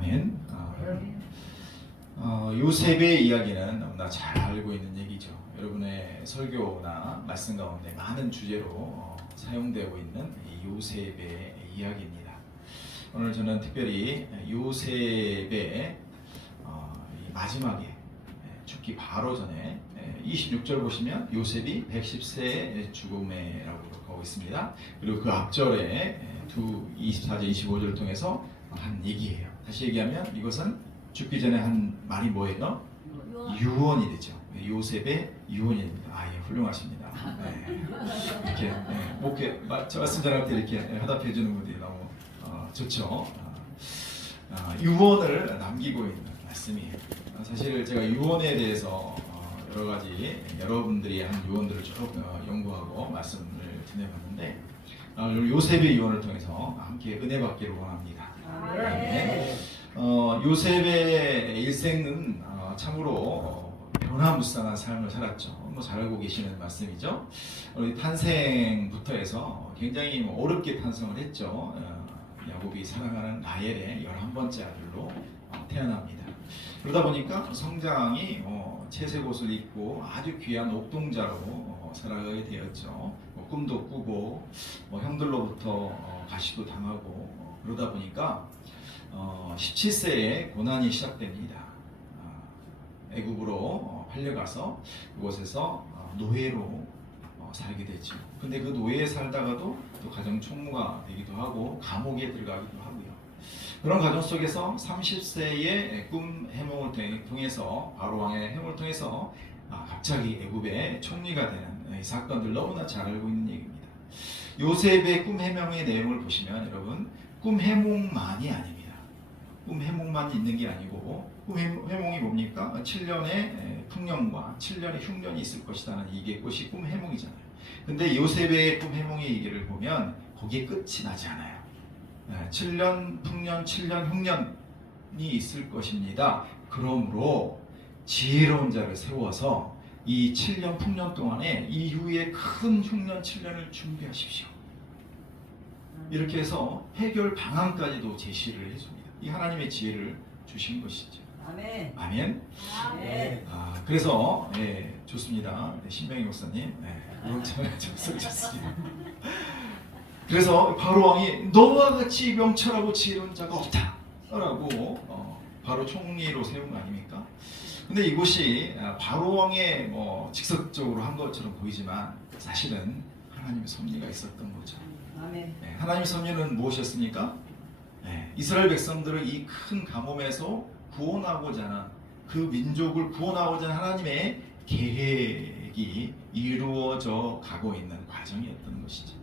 아멘. 요셉의 이야기는 너무나 잘 알고 있는 얘기죠. 여러분의 설교나 말씀 가운데 많은 주제로 사용되고 있는 이 요셉의 이야기입니다. 오늘 저는 특별히 요셉의 이 마지막에 죽기 바로 전에 26절 보시면 요셉이 110세의 죽음에라고 하고 있습니다. 그리고 그 앞절에 24절, 25절을 통해서 한 얘기예요. 다시 얘기하면 이것은 죽기 전에 한 말이 뭐예요? 유언이 되죠. 요셉의 유언입니다. 예, 훌륭하십니다. 네. 이렇게 목회 말씀 전할 때 이렇게 화답해 주는 분들이 너무 좋죠. 유언을 남기고 있는 말씀이에요. 사실 제가 유언에 대해서 여러 가지 여러분들이 한 유언들을 쭉 연구하고 말씀을 전해봤는데 요셉의 유언을 통해서 함께 은혜 받기를 원합니다. 네. 요셉의 일생은 참으로 변화무쌍한 삶을 살았죠. 잘 알고 계시는 말씀이죠. 탄생부터 해서 굉장히 어렵게 탄생을 했죠. 야곱이 사랑하는 라헬의 11번째 아들로 태어납니다. 그러다 보니까 성장이 채색 옷을 입고 아주 귀한 옥동자로 살아가게 되었죠. 꿈도 꾸고 형들로부터 가시도 당하고 그러다 보니까 17세에 고난이 시작됩니다. 애굽으로 팔려가서 그곳에서 노예로 살게 되죠. 근데 그 노예에 살다가도 또 가정 총무가 되기도 하고 감옥에 들어가기도 하고요. 그런 과정 속에서 30세의 꿈 해몽을 통해서 바로 왕의 해몽을 통해서 갑자기 애굽의 총리가 되는 이 사건들 너무나 잘 알고 있는 얘기입니다. 요셉의 꿈 해몽의 내용을 보시면 여러분 꿈 해몽만이 아닙니다. 꿈 해몽만 있는 게 아니고 꿈 해몽이 뭡니까? 7년의 풍년과 7년의 흉년이 있을 것이라는 이게 것이 꿈 해몽이잖아요. 근데 요셉의 꿈 해몽의 얘기를 보면 거기에 끝이 나지 않아요. 7년 풍년, 7년 흉년이 있을 것입니다. 그러므로 지혜로운 자를 세워서 이 7년 풍년 동안에 이후에 큰 흉년 7년을 준비하십시오. 이렇게 해서 해결 방안까지도 제시를 해줍니다. 이 하나님의 지혜를 주신 것이죠. 아멘. 아멘. 아멘. 그래서 좋습니다. 신명희 목사님, 이런 참 좋습니다. 그래서 바로 왕이 너와 같이 명철하고 지혜로운 자가 없다라고 바로 총리로 세운 거 아닙니까? 근데 이곳이 바로 왕의 직접적으로 한 것처럼 보이지만 사실은 하나님의 섭리가 있었던 거죠. 아멘. 하나님의 섭리는 무엇이었습니까? 이스라엘 백성들을 이 큰 가뭄에서 구원하고자 하는 그 민족을 구원하고자 하는 하나님의 계획이 이루어져 가고 있는 과정이었던 것이죠.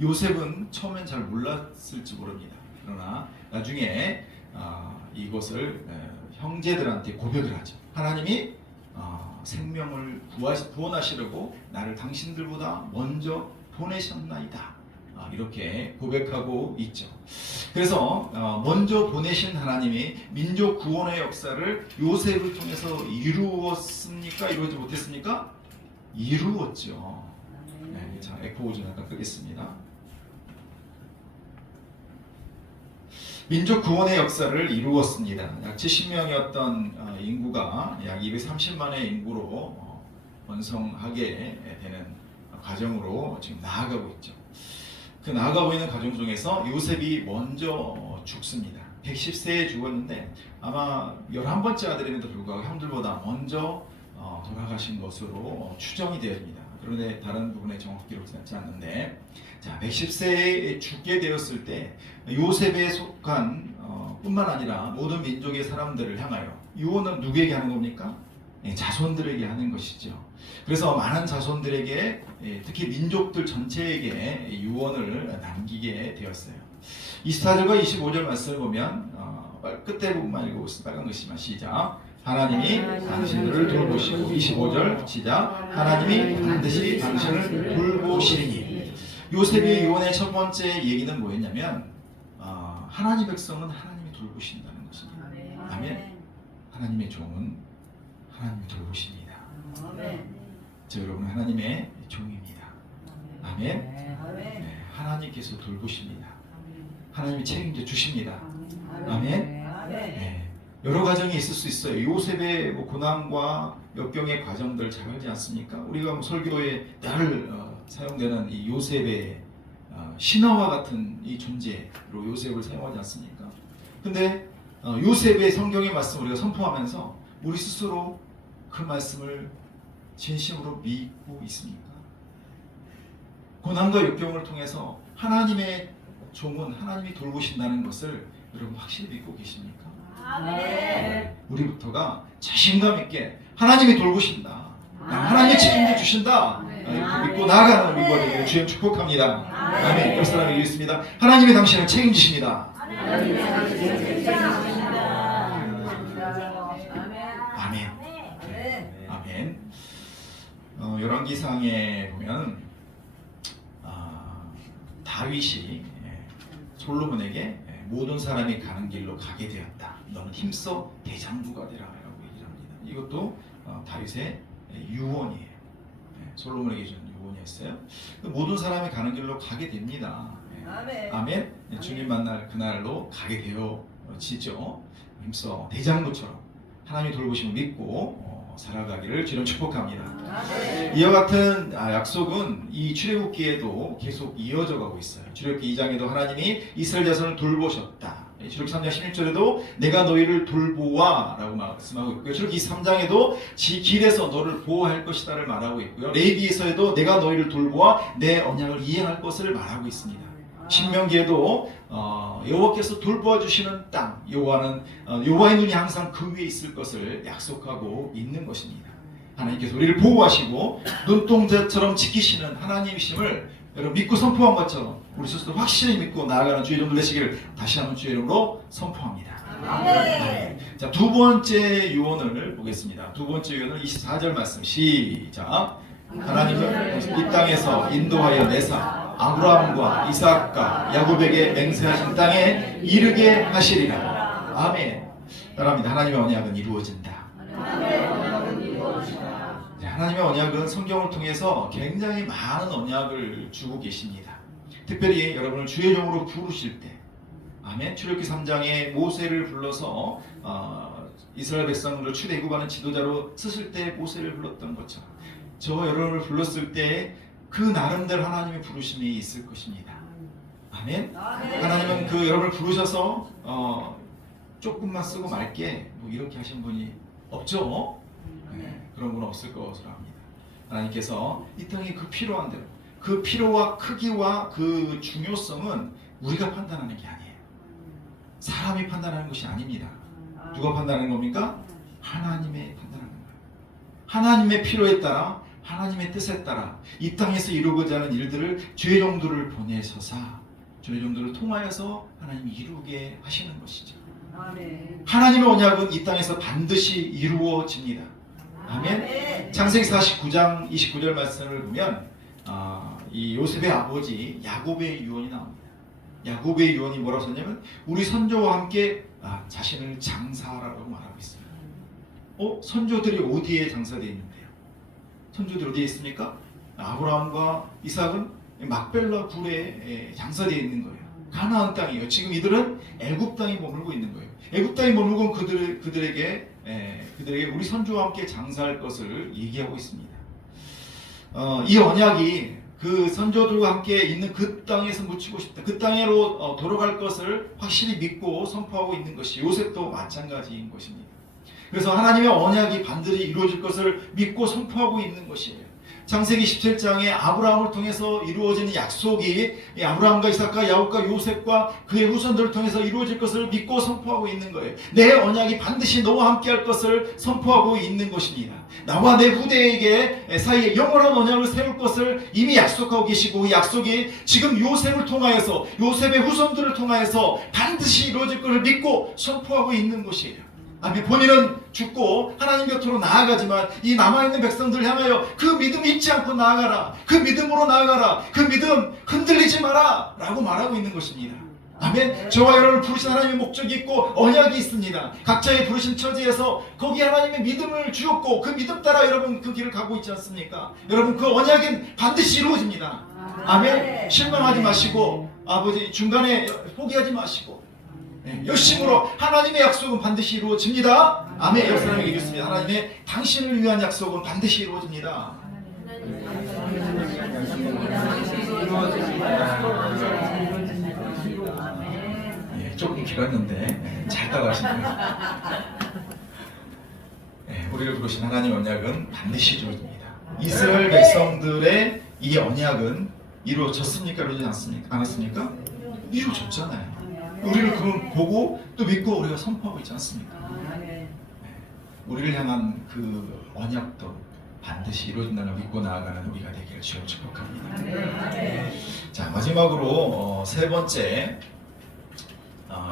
요셉은 처음엔 잘 몰랐을지 모릅니다. 그러나 나중에 이것을 형제들한테 고백을 하죠. 하나님이 생명을 구원하시려고 나를 당신들보다 먼저 보내셨나이다. 이렇게 고백하고 있죠. 그래서 먼저 보내신 하나님이 민족 구원의 역사를 요셉을 통해서 이루었습니까? 이루지 못했습니까? 이루었죠. 자, 에코 좀 약간 끄겠습니다. 민족 구원의 역사를 이루었습니다. 약 70명이었던 인구가 약 230만의 인구로 번성하게 되는 과정으로 지금 나아가고 있죠. 그 나아가고 있는 과정 중에서 요셉이 먼저 죽습니다. 110세에 죽었는데 아마 11번째 아들임에도 불구하고 형들보다 먼저 돌아가신 것으로 추정이 되어집니다. 그런데 다른 부분에 정확히 기록되지 않는데, 자 110세에 죽게 되었을 때 요셉에 속한 뿐만 아니라 모든 민족의 사람들을 향하여 유언은 누구에게 하는 겁니까? 자손들에게 하는 것이죠. 그래서 많은 자손들에게 특히 민족들 전체에게 유언을 남기게 되었어요. 24절과 25절 말씀을 보면 끝에 부분만 읽어보겠습니다. 빨간 글씨만 시작. 하나님이 당신들을 돌보시고 25절 시작. 하나님이 반드시 당신을 돌보시리니. 요셉의 유언의 첫 번째 얘기는 뭐였냐면 하나님 백성은 하나님이 돌보신다는 것입니다. 아멘. 하나님의 종은 하나님이 돌보십니다. 저 여러분 하나님의 종입니다. 아멘. 하나님께서 돌보십니다. 하나님이 책임져 주십니다. 아멘. 여러 가정이 있을 수 있어요. 요셉의 뭐 고난과 역경의 과정들 잘 알지 않습니까? 우리가 뭐 설교에 늘 사용되는 이 요셉의 신화와 같은 이 존재로 요셉을 사용하지 않습니까? 근데 요셉의 성경의 말씀을 우리가 선포하면서 우리 스스로 그 말씀을 진심으로 믿고 있습니까? 고난과 역경을 통해서 하나님의 종은 하나님이 돌보신다는 것을 여러분 확실히 믿고 계십니까? 아멘. 우리부터가 자신감 있게 하나님이 돌보신다, 하나님이 책임져 주신다, 믿고 나아가는 우리가 되기를 주님 축복합니다. 아멘. 옆 사람에게 읽겠습니다. 하나님이 당신을 책임지십니다. 아멘. 아멘. 열왕기상에 보면 다윗이 솔로몬에게 모든 사람이 가는 길로 가게 되었다. 너는 힘써 대장부가 되라라고 얘기를 합니다. 이것도 다윗의 유언이에요. 솔로몬에게 준 유언이었어요. 모든 사람이 가는 길로 가게 됩니다. 아멘. 아멘. 주님 만날 그날로 가게 되어지죠. 힘써 대장부처럼 하나님이 돌보심을 믿고 살아가기를 주님 축복합니다. 아멘. 이와 같은 약속은 이 출애굽기에도 계속 이어져 가고 있어요. 출애굽기 2장에도 하나님이 이스라엘 자손을 돌보셨다. 출애굽기 3장 16절에도 내가 너희를 돌보아 라고 말씀하고 있고요. 출애굽기 3장에도 길에서 너를 보호할 것이다를 말하고 있고요. 레위기에서도 내가 너희를 돌보아 내 언약을 이행할 것을 말하고 있습니다. 신명기에도 여호와께서 돌보아 주시는 땅, 여호와의 눈이 항상 그 위에 있을 것을 약속하고 있는 것입니다. 하나님께서 우리를 보호하시고 눈동자처럼 지키시는 하나님이심을 여러분 믿고 선포한 것처럼 우리 스스로 확실히 믿고 나아가는 주의 이름으로 되시기를 다시 한번 주의 이름으로 선포합니다. 아멘. 자, 두 번째 유언을 보겠습니다. 두 번째 유언은 24절 말씀 시작. 하나님은 이 땅에서 인도하여 내사 아브라함과 이삭과 야곱에게 맹세하신 땅에 이르게 하시리라. 아멘. 따라합니다. 하나님의 언약은 이루어진다. 하나님의 언약은 성경을 통해서 굉장히 많은 언약을 주고 계십니다. 특별히 여러분을 주의 종으로 부르실 때, 아멘. 출애굽기 3장에 모세를 불러서 이스라엘 백성들을 출애굽하는 지도자로 쓰실 때 모세를 불렀던 것처럼 저와 여러분을 불렀을 때 그 나름대로 하나님의 부르심이 있을 것입니다. 아멘. 하나님은 그 여러분을 부르셔서 조금만 쓰고 말게 뭐 이렇게 하신 분이 없죠. 그런 분은 없을 것으로 합니다. 하나님께서 이 땅에 그 필요한 대로 그 필요와 크기와 그 중요성은 우리가 판단하는 게 아니에요. 사람이 판단하는 것이 아닙니다. 누가 판단하는 겁니까? 하나님의 판단하는 거예요. 하나님의 필요에 따라 하나님의 뜻에 따라 이 땅에서 이루고자 하는 일들을 주의 종들을 보내셔서 주의 종들을 통하여서 하나님이 이루게 하시는 것이죠. 아멘. 하나님의 언약은 이 땅에서 반드시 이루어집니다. 아멘. 창세기 49장 29절 말씀을 보면 이 요셉의 아버지 야곱의 유언이 나옵니다. 야곱의 유언이 뭐라고 썼냐면 우리 선조와 함께 자신을 장사하라고 말하고 있습니다. 선조들이 어디에 장사되어 있는데요? 선조들이 어디에 있습니까? 아브라함과 이삭은 막벨라 굴에 장사되어 있는 거예요. 가나안 땅이에요. 지금 이들은 애굽 땅에 머물고 있는 거예요. 애굽 땅에 머물고 그들에게 우리 선조와 함께 장사할 것을 얘기하고 있습니다. 이 언약이 그 선조들과 함께 있는 그 땅에서 묻히고 싶다. 그 땅으로 돌아갈 것을 확실히 믿고 선포하고 있는 것이 요셉도 마찬가지인 것입니다. 그래서 하나님의 언약이 반드시 이루어질 것을 믿고 선포하고 있는 것이에요. 창세기 17장에 아브라함을 통해서 이루어지는 약속이 아브라함과 이삭과 야곱과 요셉과 그의 후손들을 통해서 이루어질 것을 믿고 선포하고 있는 거예요. 내 언약이 반드시 너와 함께 할 것을 선포하고 있는 것입니다. 나와 내 후대에게 사이에 영원한 언약을 세울 것을 이미 약속하고 계시고 그 약속이 지금 요셉을 통하여서 요셉의 후손들을 통하여서 반드시 이루어질 것을 믿고 선포하고 있는 것이에요. 아멘. 본인은 죽고 하나님 곁으로 나아가지만 이 남아있는 백성들을 향하여 그 믿음 잊지 않고 나아가라. 그 믿음으로 나아가라. 그 믿음 흔들리지 마라 라고 말하고 있는 것입니다. 아멘. 저와 여러분을 부르신 하나님의 목적이 있고 언약이 있습니다. 각자의 부르신 처지에서 거기 하나님의 믿음을 주었고 그 믿음 따라 여러분 그 길을 가고 있지 않습니까? 여러분 그 언약은 반드시 이루어집니다. 아멘. 실망하지 마시고 아버지 중간에 포기하지 마시고 네, 열심으로 하나님의 약속은 반드시 이루어집니다. 아멘. 옆 사람에게 믿습니다. 하나님의 당신을 위한 약속은 반드시 이루어집니다. 예, 조금 길었는데 잘 따라하시네요. 예, 우리를 부르신 하나님 언약은 반드시 이루어집니다. 이스라엘 백성들의 이 언약은 이루어졌습니까? 이루어지지 않았습니까? 이루어졌잖아요. 우리를 그걸 보고 또 믿고 우리가 선포하고 있지 않습니까? 우리를 향한 그 언약도 반드시 이루어진다는 믿고 나아가는 우리가 되기를 주여 축복합니다. 자, 마지막으로 세 번째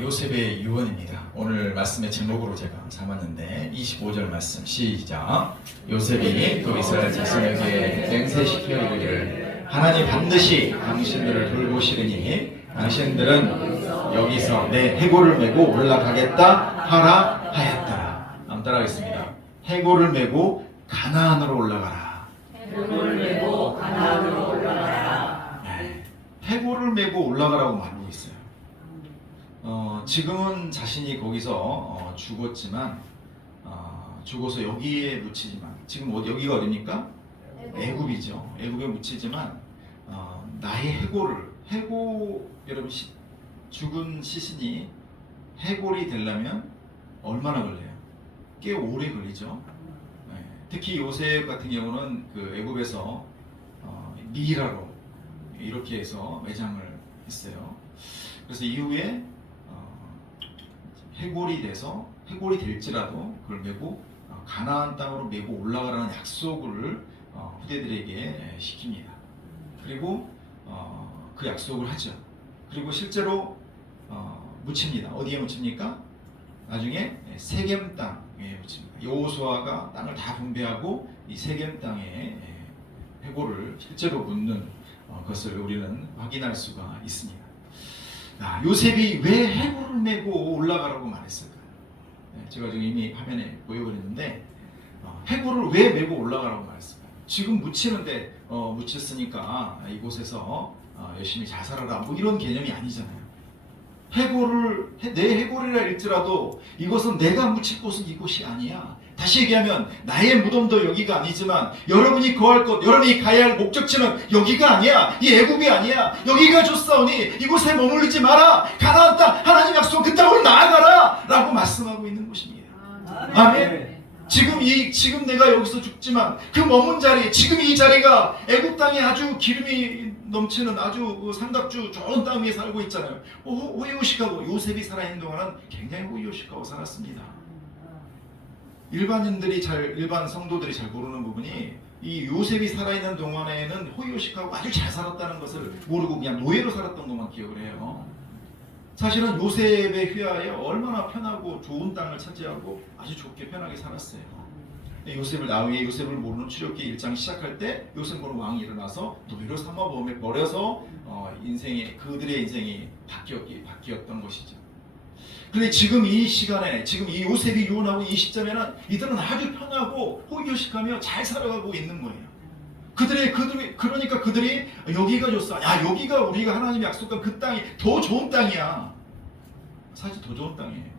요셉의 유언입니다. 오늘 말씀의 제목으로 제가 삼았는데 25절 말씀 시작. 요셉이 또 이스라엘 자손에게 맹세시켜 이르기를 하나님 반드시 당신들을 돌보시리니 당신들은 여기서 내 해골을 메고 올라가겠다 하라 하였더라. 한번 따라하겠습니다. 해골을 메고 가나안으로 올라가라. 해골을 메고 가나안으로 올라가라. 네, 해골을 메고 올라가라고 말하고 있어요. 지금은 자신이 거기서 죽었지만 죽어서 여기에 묻히지만 지금 여기가 어디입니까? 애굽이죠. 애굽에 묻히지만 나의 해골 여러분 죽은 시신이 해골이 되려면 얼마나 걸려요? 꽤 오래 걸리죠. 네. 특히 요셉 같은 경우는 그 애굽에서 미라로 이렇게 해서 매장을 했어요. 그래서 이후에 해골이 될지라도 그걸 메고 가나안 땅으로 메고 올라가라는 약속을 후대들에게 시킵니다. 그리고 그 약속을 하죠. 그리고 실제로 묻힙니다. 어디에 묻힙니까? 나중에 세겜 땅에 묻힙니다. 여호수아가 땅을 다 분배하고 이 세겜 땅에 해골을 실제로 묻는 것을 우리는 확인할 수가 있습니다. 요셉이 왜 해골을 메고 올라가라고 말했을까요? 제가 지금 이미 화면에 보여드렸는데 해골을 왜 메고 올라가라고 말했을까요? 지금 묻히는데 묻혔으니까 이곳에서 열심히 잘 살아라 뭐 이런 개념이 아니잖아요. 내 해골이라 할지라도 이것은 내가 묻힐 곳은 이곳이 아니야. 다시 얘기하면 나의 무덤도 여기가 아니지만 여러분이 거할 곳, 여러분이 가야 할 목적지는 여기가 아니야. 이 애굽이 아니야. 여기가 좋사오니 이곳에 머무르지 마라. 가나안 땅 하나님 약속 그 땅으로 나아가라 라고 말씀하고 있는 곳입니다. 아멘. 지금 내가 여기서 죽지만 그 머문 자리, 지금 이 자리가 애굽 땅에 아주 기름이 넘치는 아주 삼각주 좋은 땅 위에 살고 있잖아요. 호의호식하고 요셉이 살아있는 동안은 굉장히 호의호식하고 살았습니다. 일반 성도들이 잘 모르는 부분이 이 요셉이 살아있는 동안에는 호의호식하고 아주 잘 살았다는 것을 모르고 그냥 노예로 살았던 것만 기억을 해요. 사실은 요셉의 휘하에 얼마나 편하고 좋은 땅을 차지하고 아주 좋게 편하게 살았어요. 요셉을 모르는 출애굽기 1장 시작할 때 요셉은 왕이 일어나서 노예로 삼아 버려서 그들의 인생이 바뀌었던 것이죠. 그런데 지금 이 시간에 지금 이 요셉이 유언하고 이 시점에는 이들은 아주 편하고 호의호식하며 잘 살아가고 있는 거예요. 그러니까 그들이 여기가 좋소. 야, 여기가 우리가 하나님이 약속한 그 땅이 더 좋은 땅이야. 사실 더 좋은 땅이에요.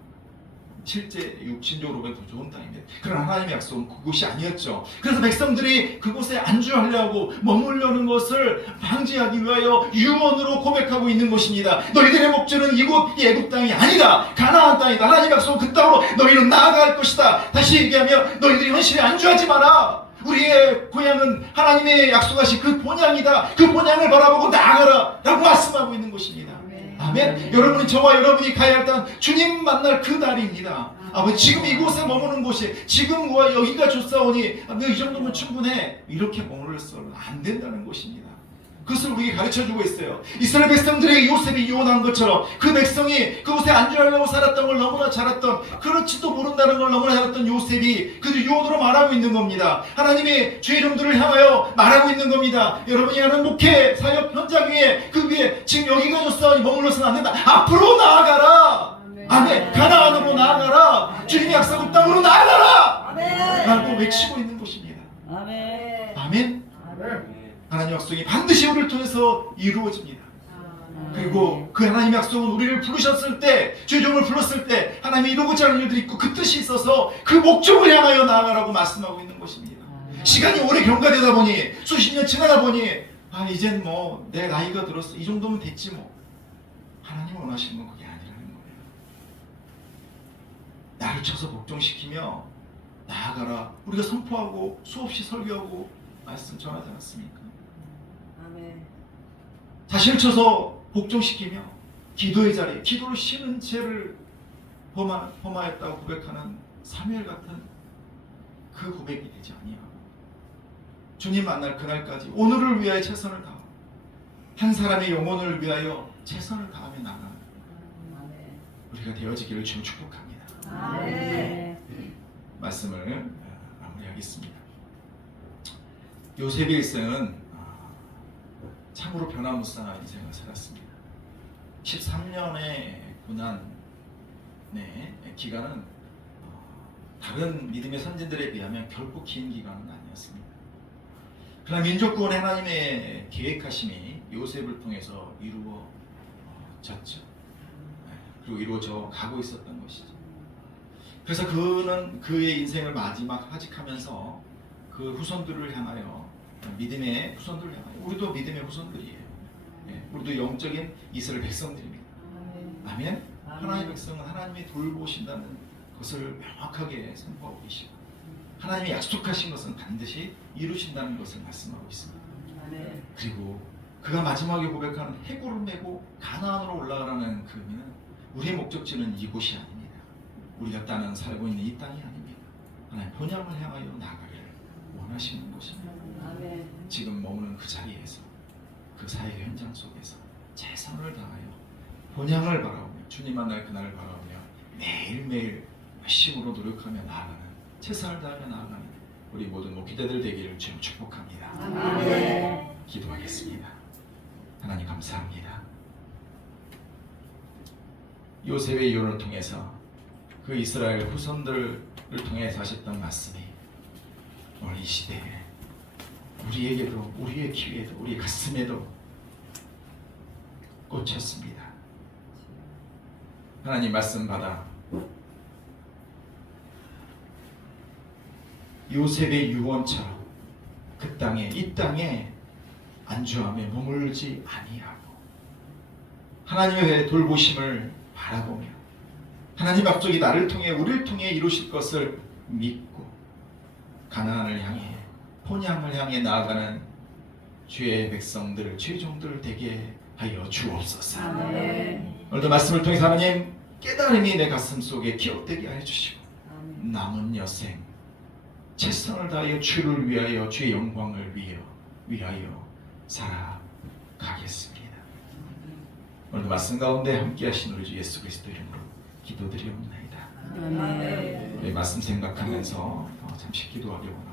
실제 육신적으로 보면 더 좋은 땅인데 그러나 하나님의 약속은 그곳이 아니었죠. 그래서 백성들이 그곳에 안주하려고 머물려는 것을 방지하기 위하여 유언으로 고백하고 있는 것입니다. 너희들의 목적은 이곳 이 애굽 땅이 아니다. 가나안 땅이다. 하나님의 약속은 그 땅으로 너희는 나아갈 것이다. 다시 얘기하면 너희들이 현실에 안주하지 마라. 우리의 고향은 하나님의 약속하신 그 본향이다. 그 본향을 바라보고 나아가라 라고 말씀하고 있는 것입니다. 아멘. 여러분이 저와 여러분이 가야 할 땅 주님 만날 그 날입니다. 아버지 지금 이곳에 머무는 곳이 지금 여기가 좋사오니 이 정도면 충분해 이렇게 머물러서는 안 된다는 것입니다. 그것을 우리에게 가르쳐주고 있어요. 이스라엘 백성들에게 요셉이 유언한 것처럼 그 백성이 그곳에 안주하려고 살았던 걸 너무나 잘 알았던 그렇지도 모른다는 걸 너무나 잘 알았던 요셉이 그들 유언으로 말하고 있는 겁니다. 하나님이 주의 종들을 향하여 말하고 있는 겁니다. 여러분이 하는 목회 사역 현장 위에 그 위에 지금 여기가 좋사오니 머물러서는 안 된다. 앞으로 나아가라. 아멘. 가나안으로 나아가라. 주님의 약속의 땅으로 나아가라. 아멘. 라고 외치고 있는 것입니다. 아멘. 아멘. 하나님 약속이 반드시 우리를 통해서 이루어집니다. 그리고 그 하나님의 약속은 우리를 부르셨을 때, 최종을 불렀을 때 하나님이 이루고자 하는 일들이 있고 그 뜻이 있어서 그 목적을 향하여 나아가라고 말씀하고 있는 것입니다. 시간이 오래 경과되다 보니, 수십 년 지나다 보니 이젠 뭐 내 나이가 들었어, 이 정도면 됐지 뭐. 하나님 원하시는 건 그게 아니라는 거예요. 나를 쳐서 복종시키며 나아가라, 우리가 선포하고 수없이 설교하고 말씀 전하지 않았습니까? 아멘. 자신을 쳐서 복종시키며 기도의 자리에 기도를 쉬는 죄를 범하였다고 고백하는 사무엘 같은 그 고백이 되지 아니하고, 주님 만날 그날까지 오늘을 위하여 최선을 다하고 한 사람의 영혼을 위하여 최선을 다하며 나가는 아멘. 우리가 되어지기를 주님 축복합니다. 아멘. 말씀을 마무리하겠습니다. 요셉의 일생은 참으로 변화무쌍한 인생을 살았습니다. 13년의 고난의 기간은 다른 믿음의 선진들에 비하면 결코 긴 기간은 아니었습니다. 그러나 민족 구원의 하나님의 계획하심이 요셉을 통해서 이루어졌죠. 그리고 이루어져 가고 있었던 것이죠. 그래서 그는 그의 인생을 마지막 하직하면서 그 후손들을 향하여, 믿음의 후손들을 향하여, 우리도 믿음의 후손들이에요. 우리도 영적인 이스라엘 백성들입니다. 아멘. 하나님의 백성은 하나님이 돌보신다는 것을 명확하게 선포하고 계시고, 하나님이 약속하신 것은 반드시 이루신다는 것을 말씀하고 있습니다. 아멘. 그리고 그가 마지막에 고백하는 해골을 메고 가나안으로 올라가라는 그 의미는 우리의 목적지는 이곳이 아닙니다. 우리가 따는 살고 있는 이 땅이 아닙니다. 하나님 본향을 향하여 나아가기를 원하시는 것입니다. 아멘. 지금 머무는 그 자리에서, 그 사역 현장 속에서 최선을 다하여 본향을 바라보며, 주님 만날 그날을 바라보며 매일매일 열심으로 노력하며 나아가는, 최선을 다하며 나아가는 우리 모든 목회자들 되기를 주님 축복합니다. 아멘. 기도하겠습니다. 하나님 감사합니다. 요셉의 이혼을 통해서 그 이스라엘 후손들을 통해 하셨던 말씀이 오늘 이 시대에 우리에게도, 우리의 귀에도, 우리 가슴에도 꽂혔습니다. 하나님 말씀 받아 요셉의 유언처럼 그 땅에, 이 땅에 안주함에 머물지 아니하고 하나님의 돌보심을 바라보며 하나님 약속이 나를 통해, 우리를 통해 이루실 것을 믿고 가나안을 향해, 본향을 향해 나아가는 주의 백성들, 주의 종들 되게 하여 주옵소서. 아멘. 오늘도 말씀을 통해서 하나님 깨달음이 내 가슴 속에 기억되게 하여 주시고, 아멘. 남은 여생 최선을 다하여 주를 위하여, 주의 영광을 위하여 살아가겠습니다. 오늘도 말씀 가운데 함께 하신 우리 주 예수 그리스도 이름으로 기도드리옵나이다. 아멘. 우리 말씀 생각하면서 잠시 기도하려고 합니다.